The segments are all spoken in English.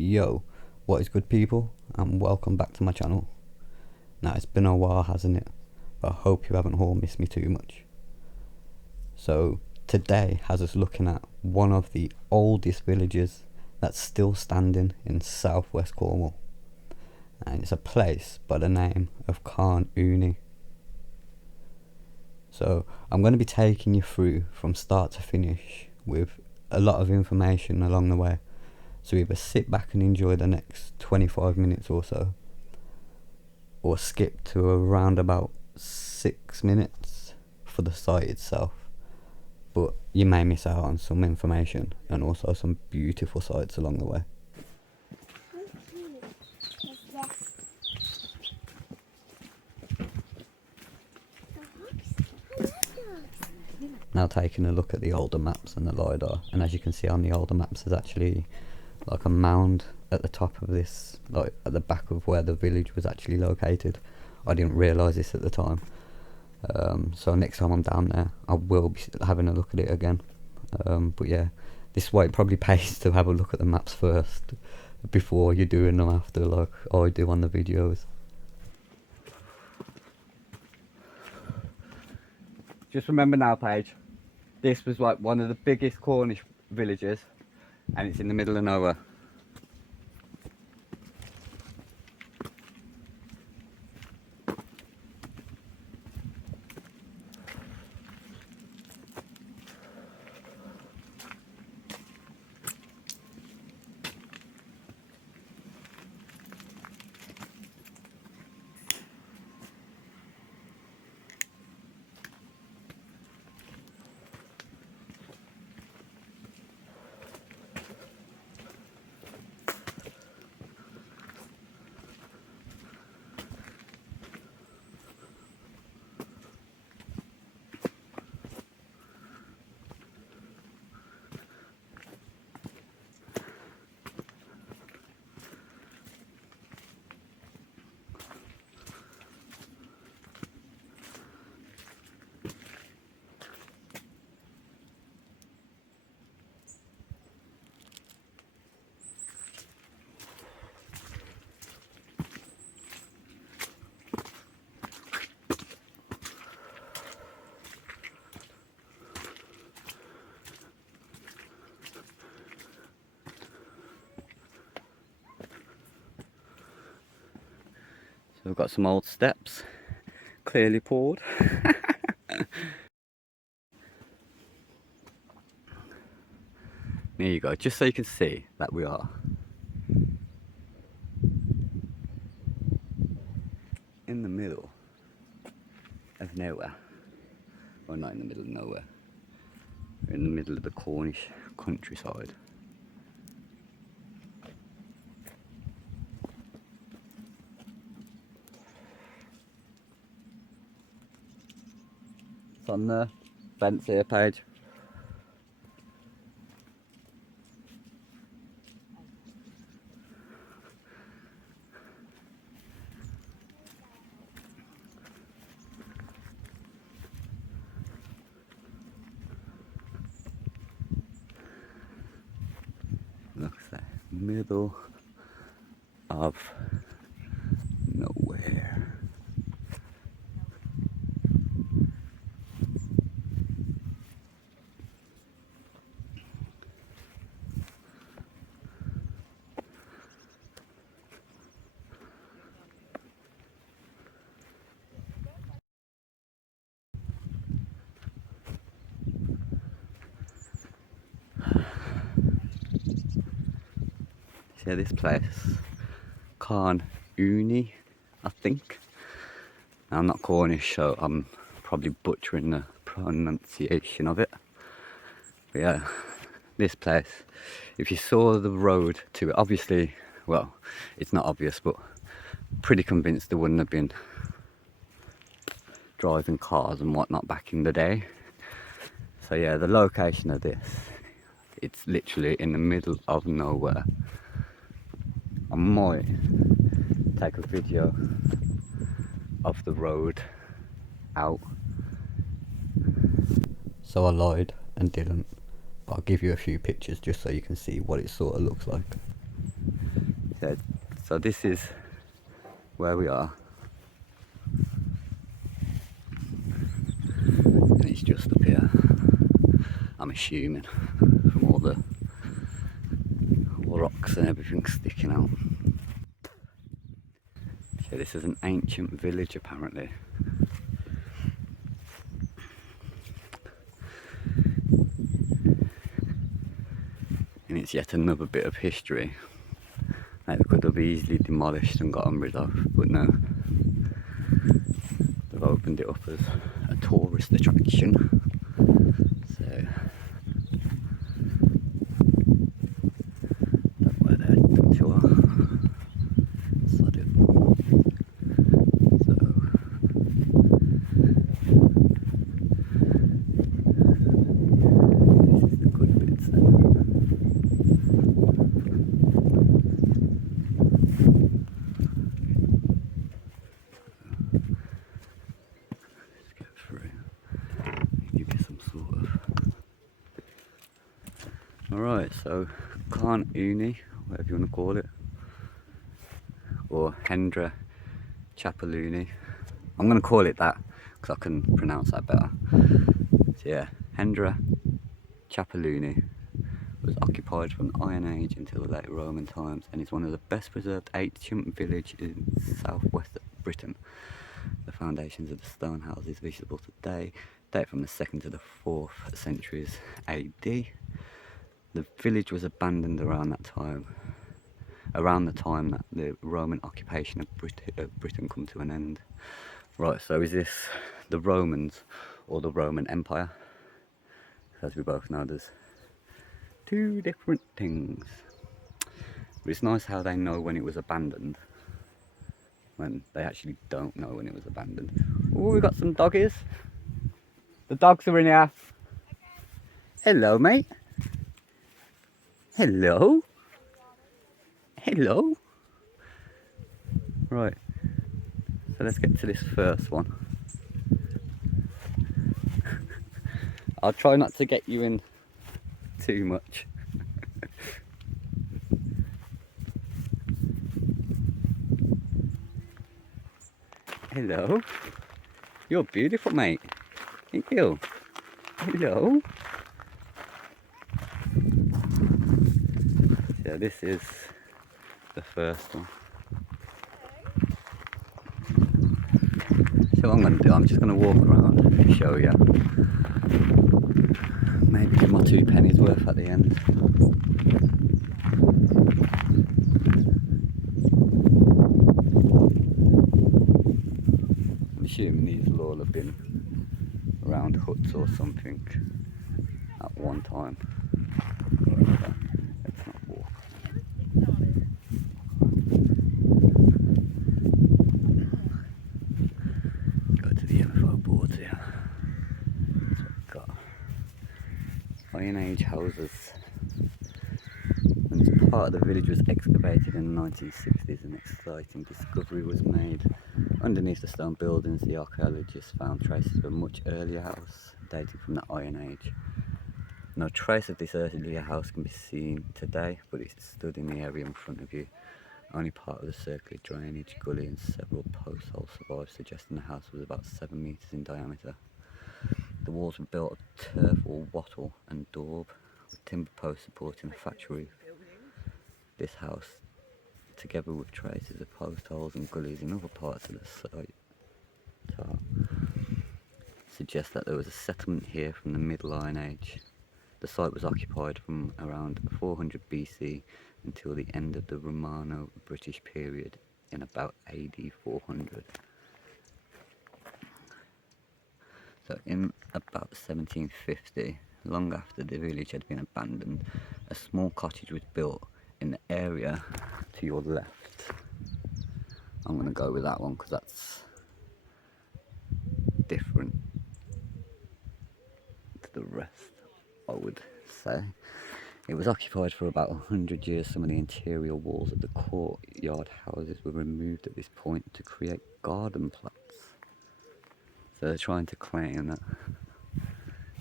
Yo, what is good people, and welcome back to my channel. Now it's been a while, hasn't it? But I hope you haven't all missed me too much. So today has us looking at one of the oldest villages that's still standing in southwest Cornwall, and it's a place by the name of Carn Euny. So I'm going to be taking you through from start to finish with a lot of information along the way. So either sit back and enjoy the next 25 minutes or so, or skip to around about 6 minutes for the site itself. But you may miss out on some information and also some beautiful sights along the way. Now taking a look at the older maps and the LiDAR, and as you can see on the older maps there's actually like a mound at the top of this, like at the back of where the village was actually located. I didn't realise this at the time, so next time I'm down there I will be having a look at it again. But yeah, this is why it probably pays to have a look at the maps first before you're doing them after, like I do on the videos. Just remember now, Paige, this was like one of the biggest Cornish villages, and it's in the middle of nowhere. So we've got some old steps, clearly poured. There you go, just so you can see that we are in the middle of nowhere. Well, not in the middle of nowhere. We're in the middle of the Cornish countryside. It's on the fence here, Paige. Looks like middle of nowhere. See this place, Carn Euny, I think. Now, I'm not Cornish, so I'm probably butchering the pronunciation of it. But yeah, this place, if you saw the road to it, obviously, well, it's not obvious, but pretty convinced there wouldn't have been driving cars and whatnot back in the day. So yeah, the location of this, it's literally in the middle of nowhere. I might take a video of the road out. So I lied and didn't, but I'll give you a few pictures just so you can see what it sort of looks like. Yeah, so this is where we are. And it's just up here, I'm assuming, from all the rocks and everything sticking out. So this is an ancient village apparently. And it's yet another bit of history that they could have easily demolished and gotten rid of, but no. They've opened it up as a tourist attraction. So that's where they're heading to. Sod it. So this is the good bits then. Let's get through. Give you some sort of. Alright, so Carn Euny, whatever you want to call it, or Hendra Chapeluni. I'm going to call it that because I can pronounce that better. So yeah, Hendra Chapeluni was occupied from the Iron Age until the late Roman times and is one of the best preserved ancient villages in southwest Britain. The foundations of the stone houses visible today date from the 2nd to the 4th centuries AD. The village was abandoned around the time that the Roman occupation of Britain come to an end. Right, so is this the Romans or the Roman Empire? As we both know, there's two different things. But it's nice how they know when it was abandoned, when they actually don't know when it was abandoned. Oh, we got some doggies. The dogs are in here. Hello, mate. Hello. Hello. Right, so let's get to this first one. I'll try not to get you in too much. Hello. You're beautiful, mate. Ain't you? Hello. Yeah, this is the first one. So what I'm going to do, I'm just going to walk around and show you. Maybe give my 2 pennies worth at the end. I'm assuming these will all have been round huts or something at one time. Let's not walk. Go to the info boards here. That's what we've got. Iron Age houses. And part of the village was excavated in the 1960s. An exciting discovery was made. Underneath the stone buildings, the archaeologists found traces of a much earlier house dating from the Iron Age. No trace of this earlier house can be seen today, but it stood in the area in front of you. Only part of the circular drainage gully and several post holes survived, suggesting the house was about 7 metres in diameter. The walls were built of turf or wattle and daub, with timber posts supporting a thatch roof. This house, together with traces of post holes and gullies in other parts of the site, suggests that there was a settlement here from the Middle Iron Age. The site was occupied from around 400 BC until the end of the Romano-British period in about AD 400. So in about 1750, long after the village had been abandoned, a small cottage was built in the area to your left. I'm going to go with that one because that's different to the rest, I would say. It was occupied for about 100 years. Some of the interior walls of the courtyard houses were removed at this point to create garden plots. So they're trying to claim that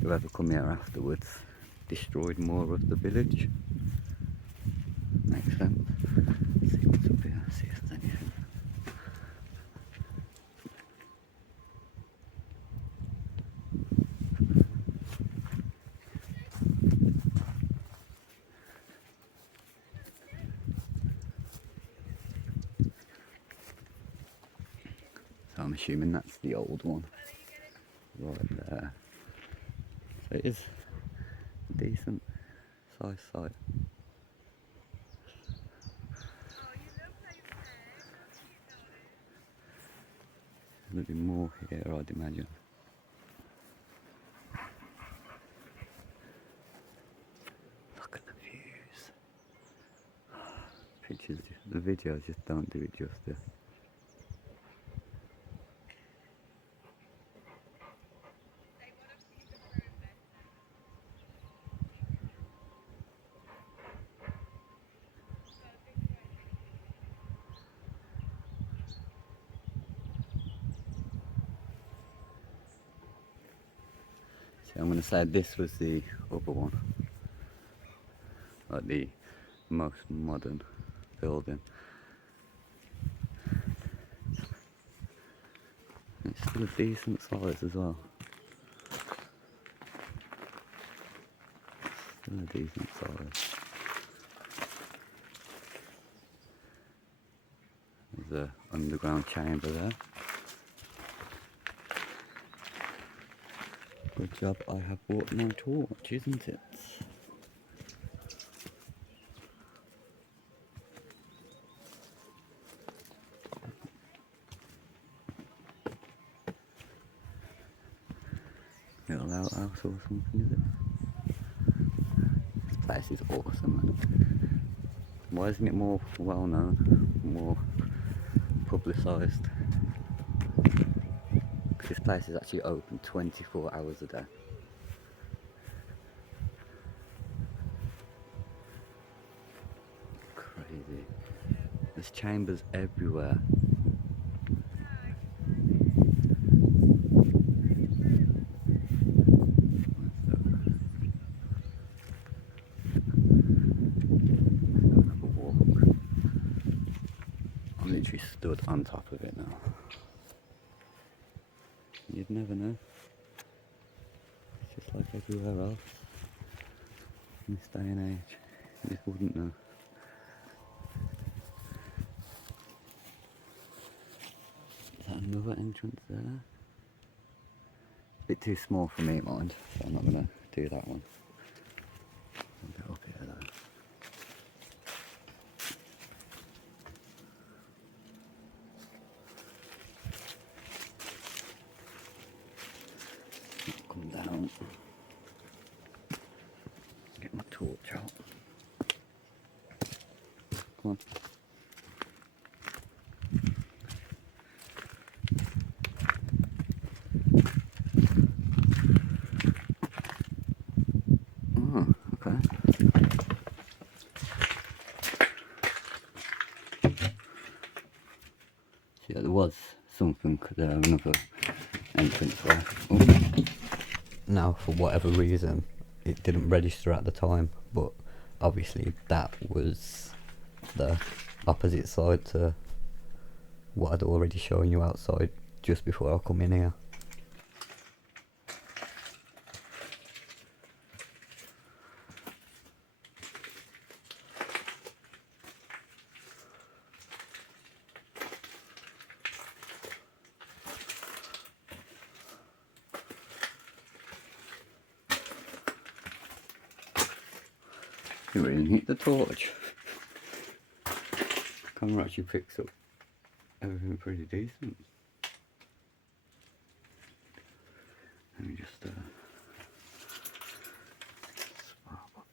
whoever come here afterwards destroyed more of the village. Makes sense. Let's see what I'm assuming that's the old one. Right there. So it is a decent size site. There'll be more here, I'd imagine. Look at the views. Pictures, the videos just don't do it justice. So I'm going to say this was the other one, like the most modern building. It's still a decent size as well. Still a decent size. There's an underground chamber there. Good job I have brought my torch, isn't it? Little outhouse or something, is it? This place is awesome, man. Why isn't it more well known, more publicised? This place is actually open 24 hours a day. Crazy. There's chambers everywhere. I'm literally stood on top of it now. You'd never know. It's just like everywhere else in this day and age. You just wouldn't know. Is that another entrance there? A bit too small for me, mind, so I'm not going to do that one. I'll get up here though. Come down. Get my torch out. Come on. Oh, okay. So yeah, there was something there, another entrance way. Oh. Now, for whatever reason, it didn't register at the time, but obviously that was the opposite side to what I'd already shown you outside just before I come in here. You really need the torch. Camera actually picks up everything pretty decent. Let me just spark up.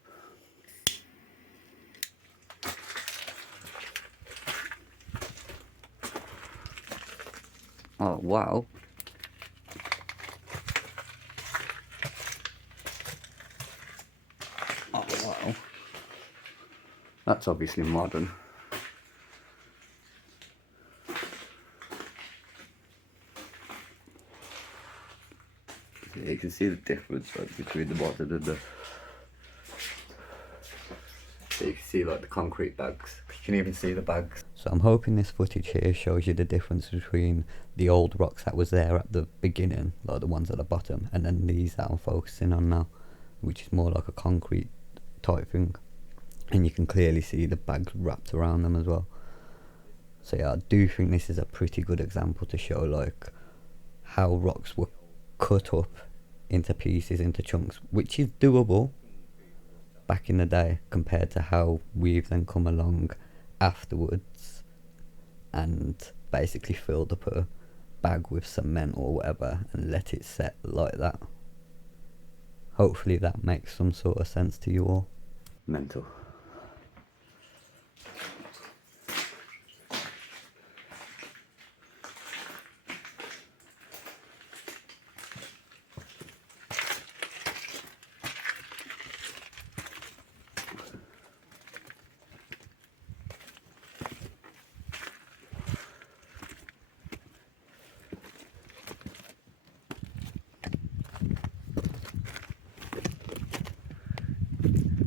Oh wow. Oh wow. That's obviously modern. You can see the difference like, between the modern and the... So you can see like the concrete bags. You can even see the bags. So I'm hoping this footage here shows you the difference between the old rocks that was there at the beginning, like the ones at the bottom, and then these that I'm focusing on now, which is more like a concrete type thing. And you can clearly see the bags wrapped around them as well. So yeah, I do think this is a pretty good example to show like how rocks were cut up into pieces, into chunks, which is doable back in the day compared to how we've then come along afterwards and basically filled up a bag with cement or whatever and let it set like that. Hopefully that makes some sort of sense to you all. Mental.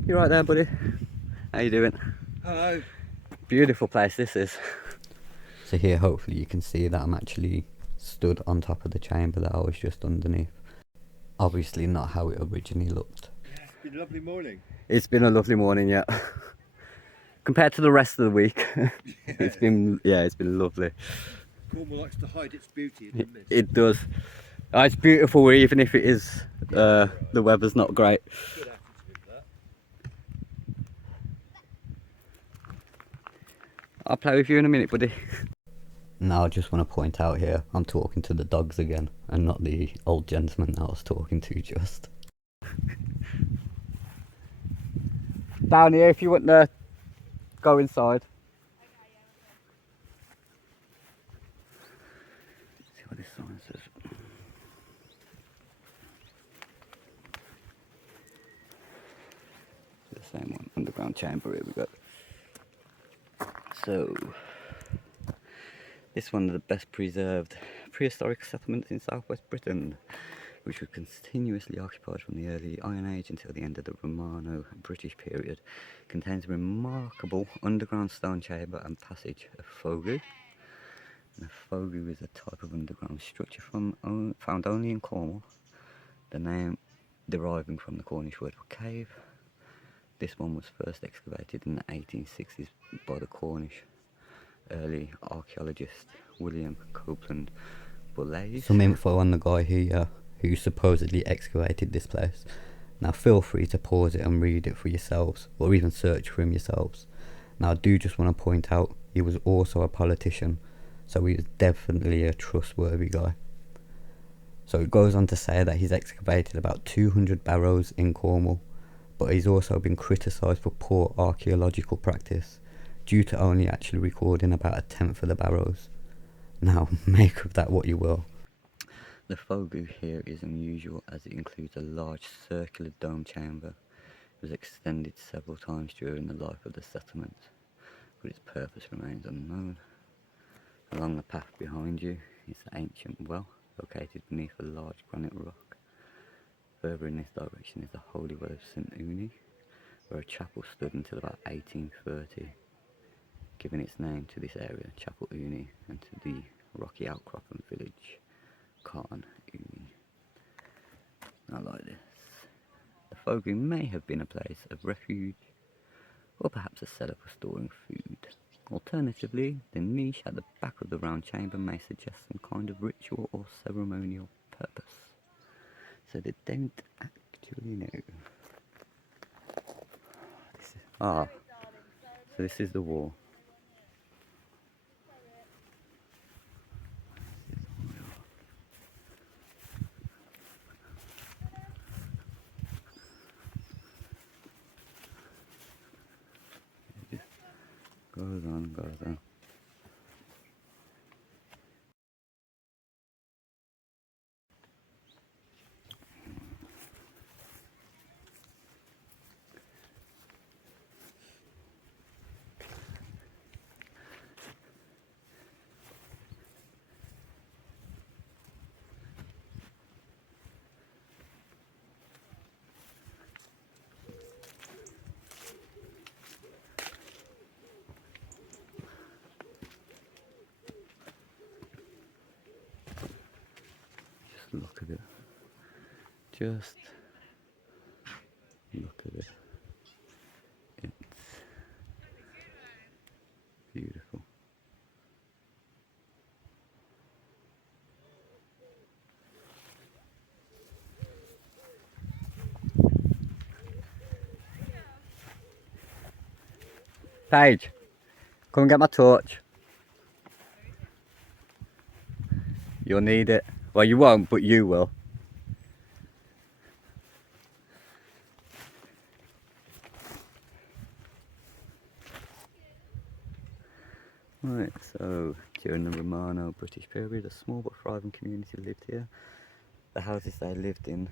You right there, buddy? How you doing? Hello. Beautiful place this is. So here hopefully you can see that I'm actually stood on top of the chamber that I was just underneath. Obviously not how it originally looked. Yeah, it's been a lovely morning. It's been a lovely morning, yeah. Compared to the rest of the week, it's been lovely. Cornwall likes to hide its beauty in the mist. It does. It's beautiful even if it is the weather's not great. Good attitude, that. I'll play with you in a minute, buddy. Now I just want to point out here, I'm talking to the dogs again and not the old gentleman that I was talking to just. Down here if you want to go inside. See what this sign says. The same one, underground chamber, here we go. So, this is one of the best preserved prehistoric settlements in southwest Britain, which were continuously occupied from the early Iron Age until the end of the Romano-British period. Contains a remarkable underground stone chamber and passage, a fogu. And a fogu is a type of underground structure found only in Cornwall, the name deriving from the Cornish word for cave. This one was first excavated in the 1860s by the Cornish early archaeologist William Copeland Bullace. Some info on the guy here who supposedly excavated this place. Now feel free to pause it and read it for yourselves, or even search for him yourselves. Now I do just want to point out he was also a politician, so he was definitely a trustworthy guy. So it goes on to say that he's excavated about 200 barrows in Cornwall, but he's also been criticised for poor archaeological practice due to only actually recording about a tenth of the barrows. Now make of that what you will. The fogu here is unusual as it includes a large circular dome chamber. It was extended several times during the life of the settlement, but its purpose remains unknown. Along the path behind you is the ancient well, located beneath a large granite rock. Further in this direction is the holy well of St. Euny, where a chapel stood until about 1830, giving its name to this area, Chapel Euny, and to the rocky outcrop and village, Carn Euny. I like this. The fogu may have been a place of refuge, or perhaps a cellar for storing food. Alternatively, the niche at the back of the round chamber may suggest some kind of ritual or ceremonial purpose. So they don't actually know. So this is the wall. It just goes on and goes on. Look at it. Just look at it. It's beautiful. Paige, come and get my torch. You'll need it. Well, you won't, but you will. Right, so during the Romano-British period, a small but thriving community lived here. The houses they lived in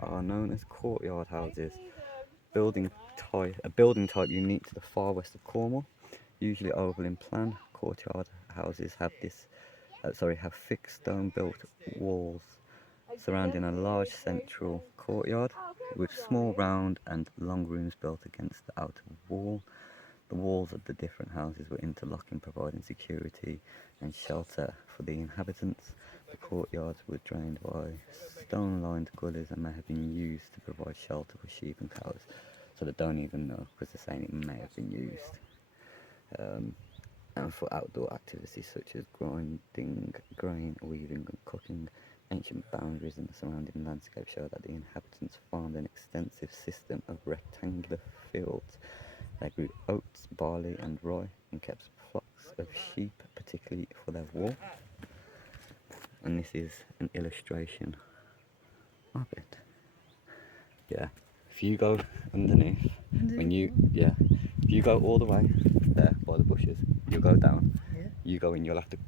are known as courtyard houses. A building type unique to the far west of Cornwall. Usually oval in plan, courtyard houses have thick stone-built walls surrounding a large central courtyard with small round and long rooms built against the outer wall. The walls of the different houses were interlocking, providing security and shelter for the inhabitants. The courtyards were drained by stone-lined gullies and may have been used to provide shelter for sheep and cows. So they don't even know, because they're saying it may have been used. And for outdoor activities such as grinding, grain, weaving and cooking. Ancient boundaries in the surrounding landscape show that the inhabitants farmed an extensive system of rectangular fields. They grew oats, barley and rye and kept flocks of sheep, particularly for their wool. And this is an illustration of it. Yeah, if you go underneath, if you go all the way there by the bushes, you'll go down. Yeah. You go in, you'll have to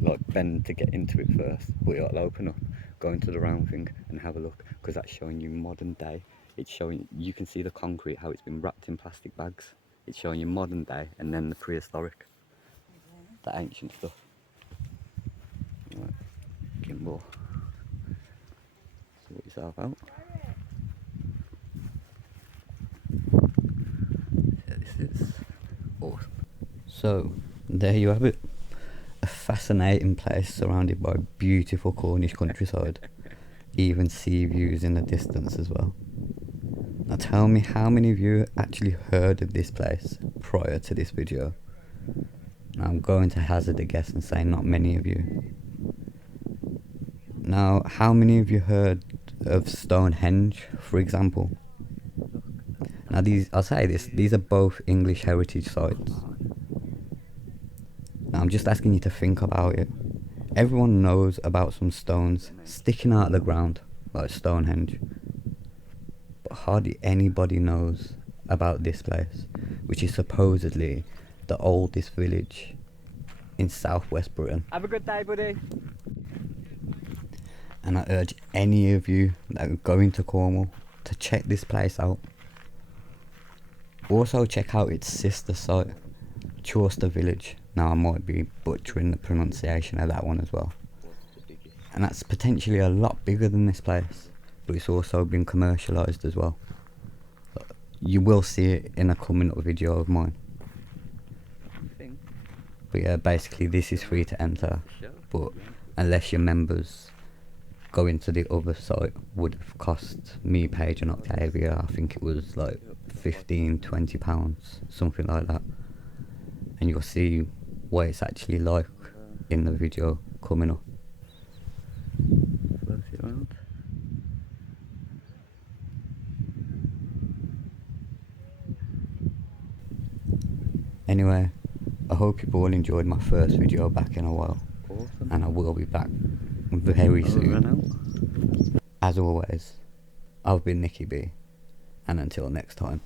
like bend to get into it first, but it'll open up, go into the round thing and have a look, because that's showing you modern day. It's showing, you can see the concrete, how it's been wrapped in plastic bags. It's showing you modern day and then the prehistoric, the ancient stuff. Right, gimbal, sort yourself out. Yeah, this is awesome. So there you have it, a fascinating place surrounded by beautiful Cornish countryside, even sea views in the distance as well. Now tell me, how many of you actually heard of this place prior to this video? Now I'm going to hazard a guess and say not many of you. Now, how many of you heard of Stonehenge, for example? Now I'll say this, these are both English heritage sites. Now I'm just asking you to think about it. Everyone knows about some stones sticking out of the ground, like Stonehenge. But hardly anybody knows about this place, which is supposedly the oldest village in southwest Britain. Have a good day, buddy. And I urge any of you that are going to Cornwall to check this place out. Also check out its sister site, Chauster Village. Now I might be butchering the pronunciation of that one as well. And that's potentially a lot bigger than this place, but it's also been commercialised as well. You will see it in a coming up video of mine. But yeah, basically this is free to enter, but unless your members go into the other site, would have cost me, Paige and Octavia, I think it was like £15-20, something like that. And you'll see what it's actually like in the video coming up. Float it around. Anyway, I hope you've all enjoyed my first video back in a while. Awesome. And I will be back very soon. As always, I've been Nicky B, and until next time.